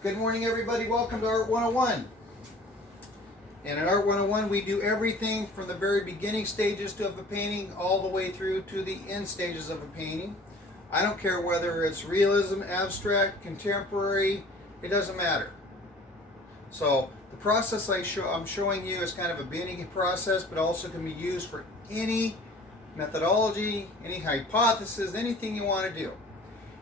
Good morning, everybody. Welcome to Art 101. And at Art 101, we do everything from the very beginning stages of a painting all the way through to the end stages of a painting. I don't care whether it's realism, abstract, contemporary, it doesn't matter. So the process I'm showing you is kind of a beginning process, but also can be used for any methodology, any hypothesis, anything you want to do.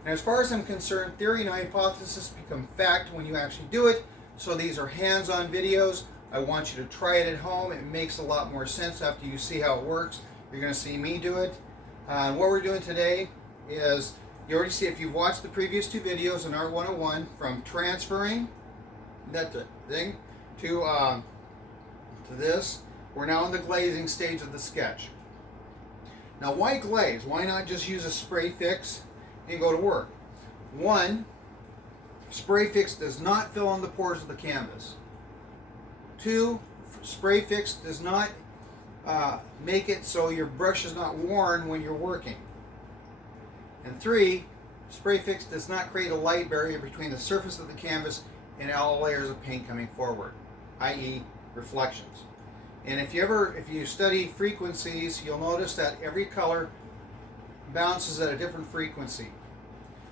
And as far as I'm concerned, theory and hypothesis become fact when you actually do it. So these are hands-on videos. I want you to try it at home. It makes a lot more sense after you see how it works. You're going to see me do it. What we're doing today is, you already see if you've watched the previous two videos in Art 101, from transferring that thing to this, we're now in the glazing stage of the sketch. Now, why glaze? Why not just use a spray fix and go to work? One, spray fix does not fill in the pores of the canvas. Two, spray fix does not make it so your brush is not worn when you're working. And three, spray fix does not create a light barrier between the surface of the canvas and all layers of paint coming forward, i.e. reflections. And if you study frequencies, you'll notice that every color bounces at a different frequency.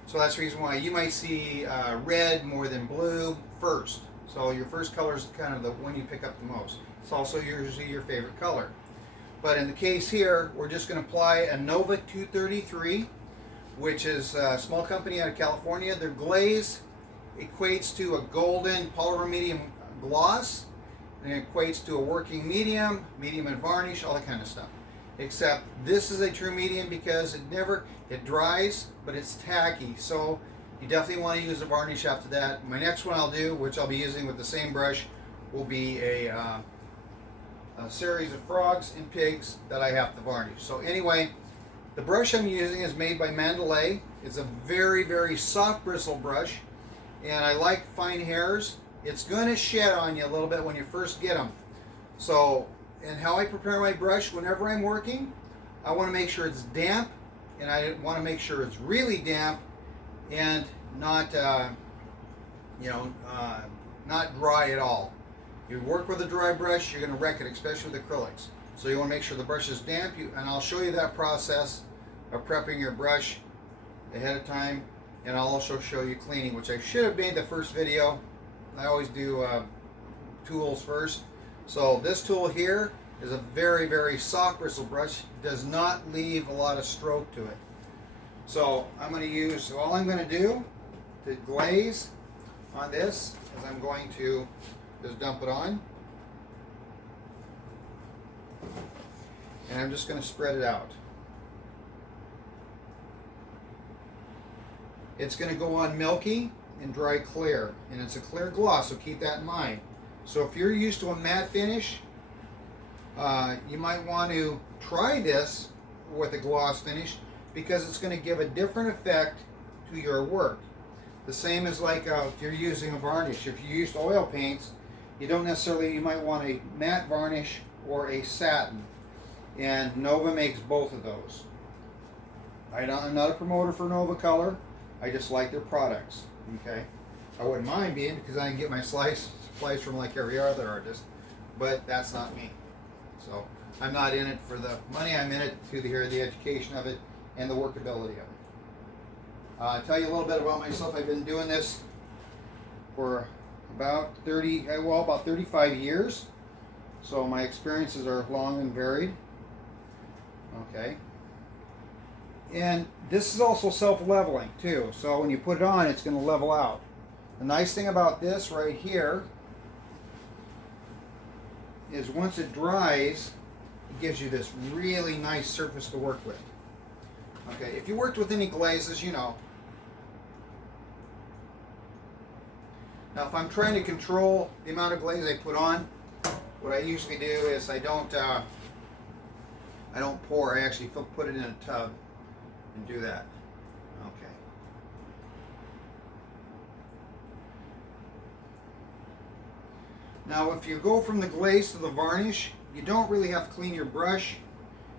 So that's the reason why you might see red more than blue first. So your first color is kind of the one you pick up the most. It's also usually your favorite color. But in the case here, we're just going to apply a Nova 233, which is a small company out of California. Their glaze equates to a golden polymer medium gloss, and it equates to a working medium and varnish, all that kind of stuff. Except this is a true medium because it dries, but it's tacky. So you definitely want to use a varnish after that. My next one I'll do, which I'll be using with the same brush, will be a series of frogs and pigs that I have to varnish. So anyway, the brush I'm using is made by Mandalay. It's a very, very soft bristle brush, and I like fine hairs. It's going to shed on you a little bit when you first get them. So, and how I prepare my brush whenever I'm working, I want to make sure it's damp, and I want to make sure it's really damp and not not dry at all. You work with a dry brush, you're going to wreck it, especially with acrylics. So you want to make sure the brush is damp, and I'll show you that process of prepping your brush ahead of time, and I'll also show you cleaning, which I should have made the first video. I always do tools first. So this tool here is a very, very soft bristle brush. It does not leave a lot of stroke to it. So all I'm going to do to glaze on this is I'm going to just dump it on. And I'm just going to spread it out. It's going to go on milky and dry clear, and it's a clear gloss, so keep that in mind. So if you're used to a matte finish, you might want to try this with a gloss finish, because it's going to give a different effect to your work. The same as like if you're using a varnish. If you used oil paints, you might want a matte varnish or a satin, and Nova makes both of those. I'm not a promoter for Nova Color. I just like their products. Okay, I wouldn't mind being, because I can get my supplies from like every other artist, but that's not me. So I'm not in it for the money. I'm in it to hear the education of it and the workability of it. I'll tell you a little bit about myself. I've been doing this for about 35 years. So my experiences are long and varied. Okay. And this is also self-leveling too. So when you put it on, it's going to level out. The nice thing about this right here is once it dries, it gives you this really nice surface to work with. Okay, if you worked with any glazes, you know. Now, if I'm trying to control the amount of glaze I put on, what I usually do is I don't pour. I actually put it in a tub and do that. Okay. Now, if you go from the glaze to the varnish, you don't really have to clean your brush.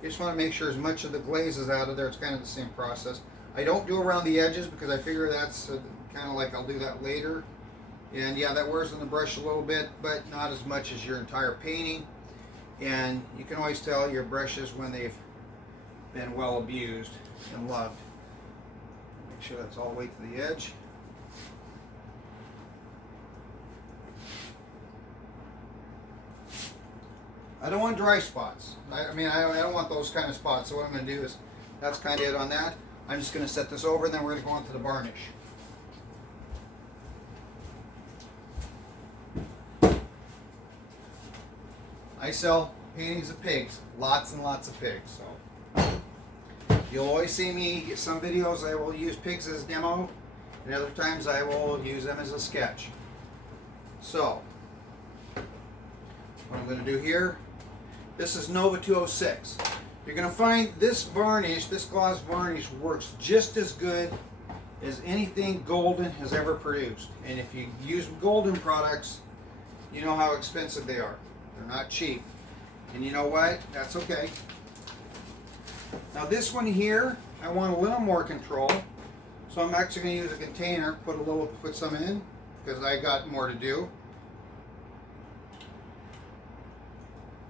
You just want to make sure as much of the glaze is out of there. It's kind of the same process. I don't do around the edges because I figure that's kind of like I'll do that later. And yeah, that wears on the brush a little bit, but not as much as your entire painting. And you can always tell your brushes when they've been well abused and loved. Make sure that's all the way to the edge. I don't want dry spots. I don't want those kind of spots. So what I'm going to do is, that's kind of it on that. I'm just going to set this over, and then we're going to go on to the varnish. I sell paintings of pigs, lots and lots of pigs. So you'll always see me, some videos I will use pigs as demo, and other times I will use them as a sketch. So what I'm going to do here, this is Nova 206. You're going to find this varnish, this gloss varnish, works just as good as anything Golden has ever produced. And if you use Golden products, you know how expensive they are. They're not cheap. And you know what? That's okay. Now this one here, I want a little more control. So I'm actually going to use a container, put some in, because I got more to do.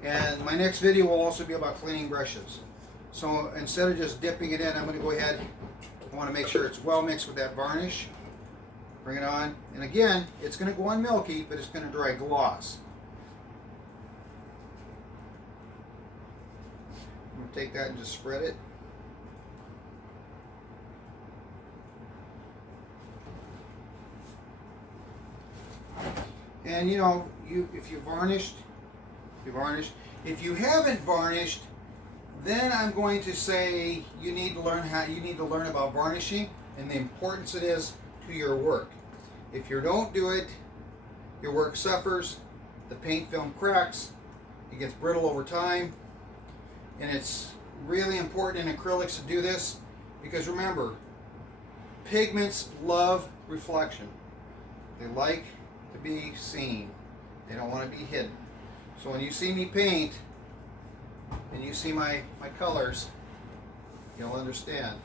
And my next video will also be about cleaning brushes. So instead of just dipping it in, I'm going to go ahead, I want to make sure it's well mixed with that varnish. Bring it on. And again, it's going to go on milky, but it's going to dry gloss. I'm going to take that and just spread it. And you know, if you varnished, if you haven't varnished, then I'm going to say you need to learn about varnishing and the importance it is to your work. If you don't do it, your work suffers, the paint film cracks, it gets brittle over time, and it's really important in acrylics to do this, because remember, pigments love reflection. They like to be seen. They don't want to be hidden. So when you see me paint and you see my colors, you'll understand.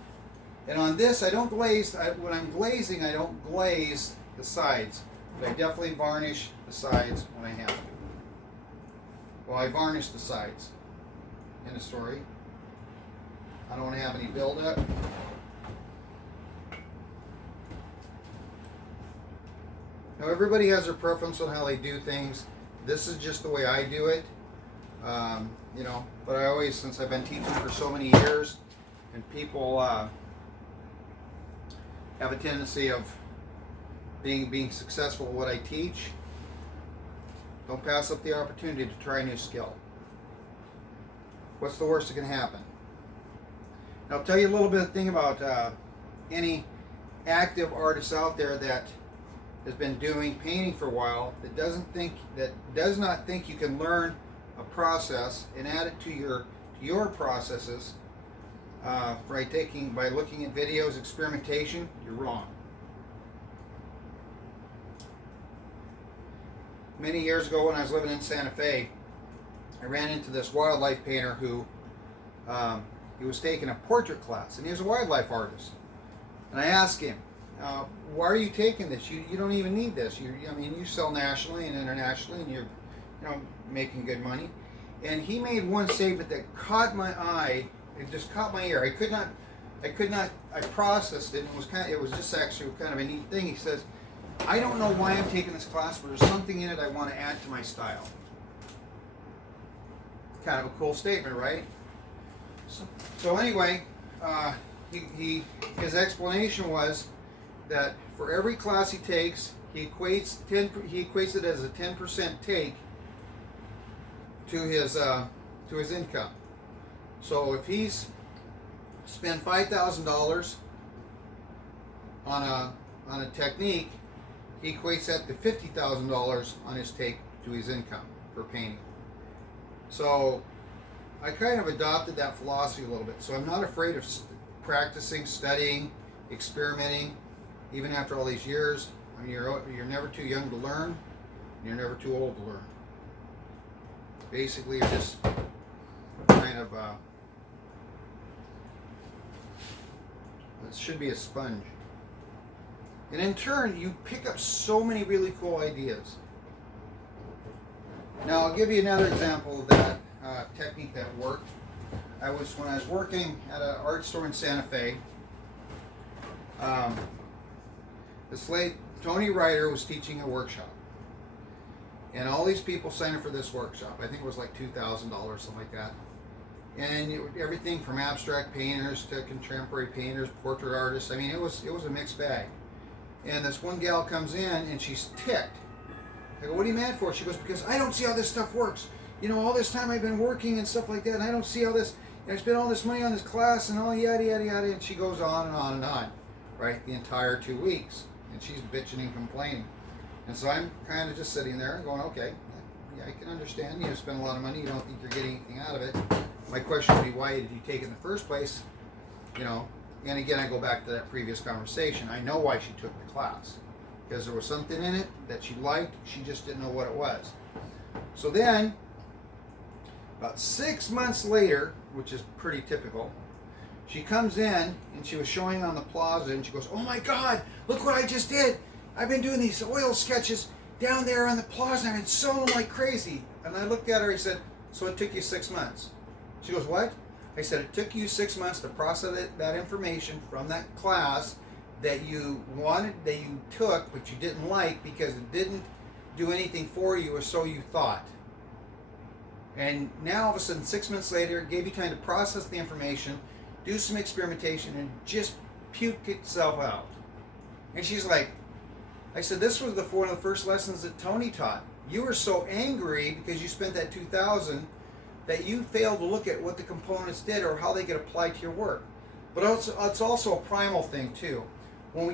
And on this, I don't glaze. When I'm glazing, I don't glaze the sides, but I definitely varnish the sides when I have to. Well, I varnish the sides. End of story. I don't want to have any buildup. Now everybody has their preference on how they do things. This is just the way I do it. You know, but I always, since I've been teaching for so many years, and people have a tendency of being successful at what I teach, don't pass up the opportunity to try a new skill. What's the worst that can happen? Now, I'll tell you a little bit of thing about any active artist out there that has been doing painting for a while that does not think you can learn a process and add it to your processes by looking at videos, experimentation. You're wrong. Many years ago, when I was living in Santa Fe, I ran into this wildlife painter who he was taking a portrait class, and he was a wildlife artist. And I asked him, why are you taking this? You don't even need this. I mean, you sell nationally and internationally, and you're making good money. And he made one statement that caught my eye. It just caught my ear. I processed it, and it was just actually kind of a neat thing. He says, I don't know why I'm taking this class, but there's something in it I want to add to my style. Kind of a cool statement, right? So anyway, his explanation was that for every class he takes, he equates it as a 10% take to his income. So if he's spent $5,000 on a technique, he equates that to $50,000 on his take to his income for painting. So I kind of adopted that philosophy a little bit. So I'm not afraid of practicing, studying, experimenting, even after all these years. I mean, you're never too young to learn, and you're never too old to learn. Basically, you're just kind of it should be a sponge. And in turn, you pick up so many really cool ideas. Now, I'll give you another example of that technique that worked. When I was working at an art store in Santa Fe, this lady, Tony Ryder, was teaching a workshop. And all these people signed up for this workshop. I think it was like $2,000, something like that. And everything from abstract painters to contemporary painters, portrait artists. I mean, it was a mixed bag. And this one gal comes in and she's ticked. I go, what are you mad for? She goes, because I don't see how this stuff works. You know, all this time I've been working and stuff like that, and I don't see how this, I spent all this money on this class and all yada, yada, yada. And she goes on and on and on, right, the entire 2 weeks. And she's bitching and complaining. And so I'm kind of just sitting there and going, okay, yeah, I can understand. You spend a lot of money. You don't think you're getting anything out of it. My question would be, why did you take it in the first place? You know, and again, I go back to that previous conversation. I know why she took the class. Because there was something in it that she liked. She just didn't know what it was. So then, about 6 months later, which is pretty typical, she comes in and she was showing on the plaza and she goes, oh my God, look what I just did. I've been doing these oil sketches down there on the plaza and I've been selling them like crazy. And I looked at her and I said, so it took you 6 months? She goes, what? I said, it took you 6 months to process that information from that class that you wanted, that you took, but you didn't like because it didn't do anything for you, or so you thought. And now all of a sudden, 6 months later, it gave you time to process the information, do some experimentation, and just puke itself out. And she's like, I said, this was one of the first lessons that Tony taught. You were so angry because you spent that $2,000 that you failed to look at what the components did or how they could apply to your work. But it's also a primal thing too. When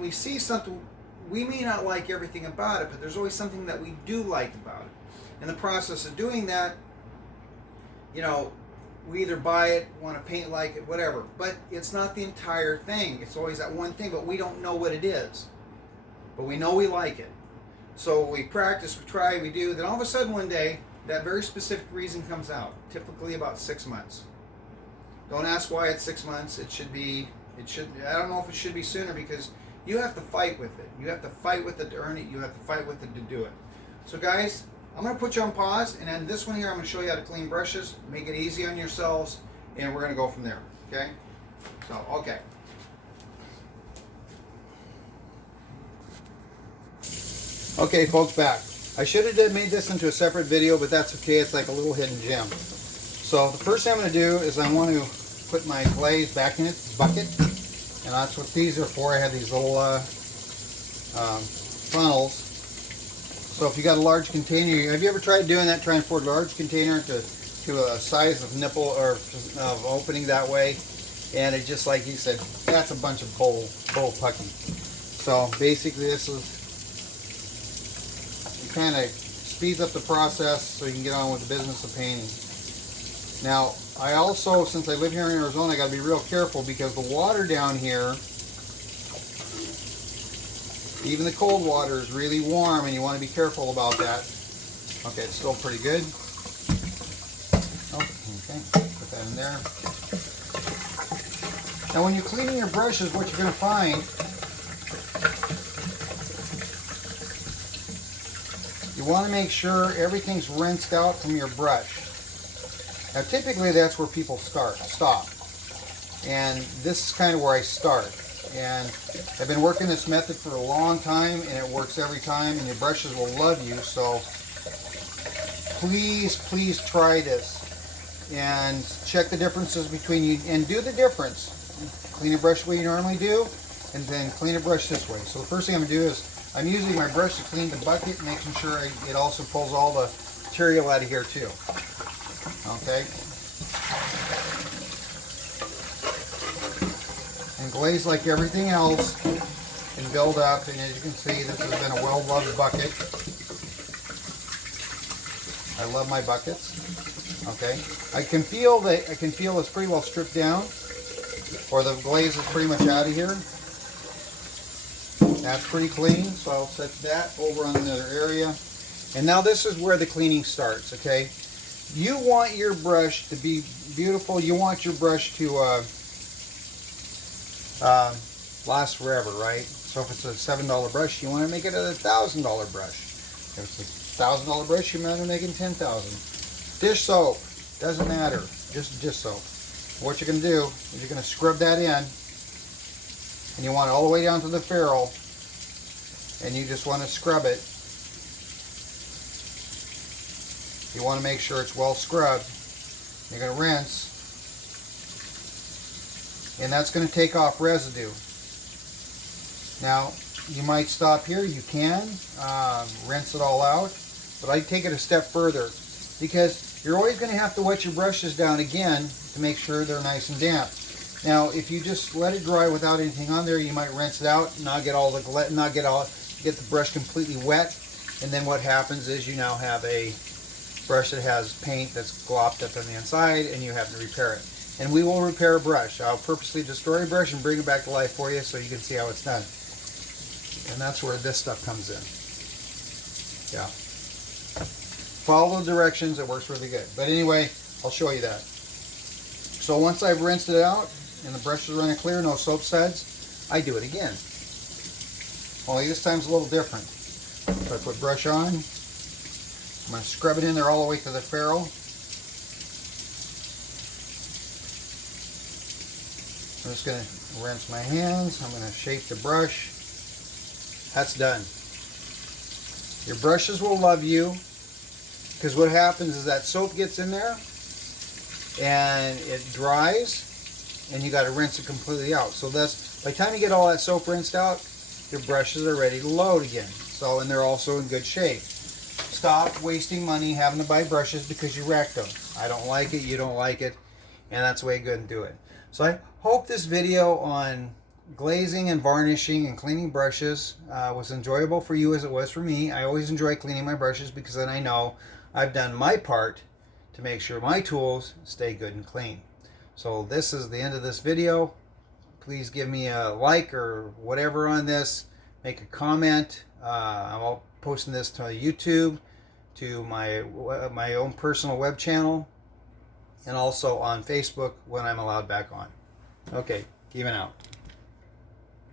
we see something, we may not like everything about it, but there's always something that we do like about it. In the process of doing that, you know, we either buy it, want to paint like it, whatever. But it's not the entire thing. It's always that one thing, but we don't know what it is. But we know we like it. So we practice, we try, we do. Then all of a sudden one day, that very specific reason comes out, typically about 6 months. Don't ask why it's 6 months. I don't know if it should be sooner, because you have to fight with it. You have to fight with it to earn it. You have to fight with it to do it. So guys, I'm going to put you on pause, and then this one here, I'm going to show you how to clean brushes, make it easy on yourselves, and we're going to go from there. Okay? So, okay. Okay, folks, back. I should have made this into a separate video, but that's okay. It's like a little hidden gem. So the first thing I'm going to do is I want to put my glaze back in its bucket, and that's what these are for. I have these little funnels. So if you got a large container, have you ever tried doing that? Try and pour a large container to a size of nipple or of opening that way, and it just, like he said, that's a bunch of bull pucky. So basically, this is, it kind of speeds up the process so you can get on with the business of painting. Now, I also, since I live here in Arizona, I got to be real careful because the water down here, even the cold water, is really warm, and you want to be careful about that. Okay, it's still pretty good. Oh, okay, put that in there. Now, when you're cleaning your brushes, what you're going to find, you want to make sure everything's rinsed out from your brush. Now, typically that's where people stop. And this is kind of where I start. And I've been working this method for a long time, and it works every time, and your brushes will love you. So please try this and check the differences between you, and do the difference. Clean a brush the way you normally do, and then clean a brush this way. So the first thing I'm going to do is I'm using my brush to clean the bucket, making sure it also pulls all the material out of here too. Okay. And glaze, like everything else, can build up, and as you can see, this has been a well-loved bucket. I love my buckets. Okay. I can feel it's pretty well stripped down, or the glaze is pretty much out of here. That's pretty clean, so I'll set that over on another area. And now this is where the cleaning starts, okay? You want your brush to be beautiful. You want your brush to last forever, right? So if it's a $7 brush, you want to make it a $1,000 brush. If it's a $1,000 brush, you want to make it 10,000. Dish soap, doesn't matter, just dish soap. What you're going to do is you're going to scrub that in, and you want it all the way down to the ferrule, and you just want to scrub it. You want to make sure it's well scrubbed. You're going to rinse, and that's going to take off residue. Now, you might stop here. You can rinse it all out, but I take it a step further, because you're always going to have to wet your brushes down again to make sure they're nice and damp. Now, if you just let it dry without anything on there, you might rinse it out, not get the brush completely wet, and then what happens is you now have a brush that has paint that's glopped up on the inside, and you have to repair it. And we will repair a brush. I'll purposely destroy a brush and bring it back to life for you so you can see how it's done. And that's where this stuff comes in. Yeah. Follow the directions, it works really good. But anyway, I'll show you that. So once I've rinsed it out and the brush is running clear, no soap suds, I do it again. Only this time's a little different. So I put brush on, I'm going to scrub it in there all the way to the ferrule. I'm just going to rinse my hands, I'm going to shape the brush. That's done. Your brushes will love you, because what happens is that soap gets in there and it dries, and you got to rinse it completely out. So that's, by the time you get all that soap rinsed out, your brushes are ready to load again. So, and they're also in good shape. Stop wasting money having to buy brushes because you wrecked them. I don't like it, you don't like it, and that's the way you go and do it. So I hope this video on glazing and varnishing and cleaning brushes was enjoyable for you as it was for me. I always enjoy cleaning my brushes because then I know I've done my part to make sure my tools stay good and clean. So this is the end of this video. Please give me a like or whatever on this. Make a comment. I'm posting this to YouTube, to my own personal web channel, and also on Facebook when I'm allowed back on. Okay, even out.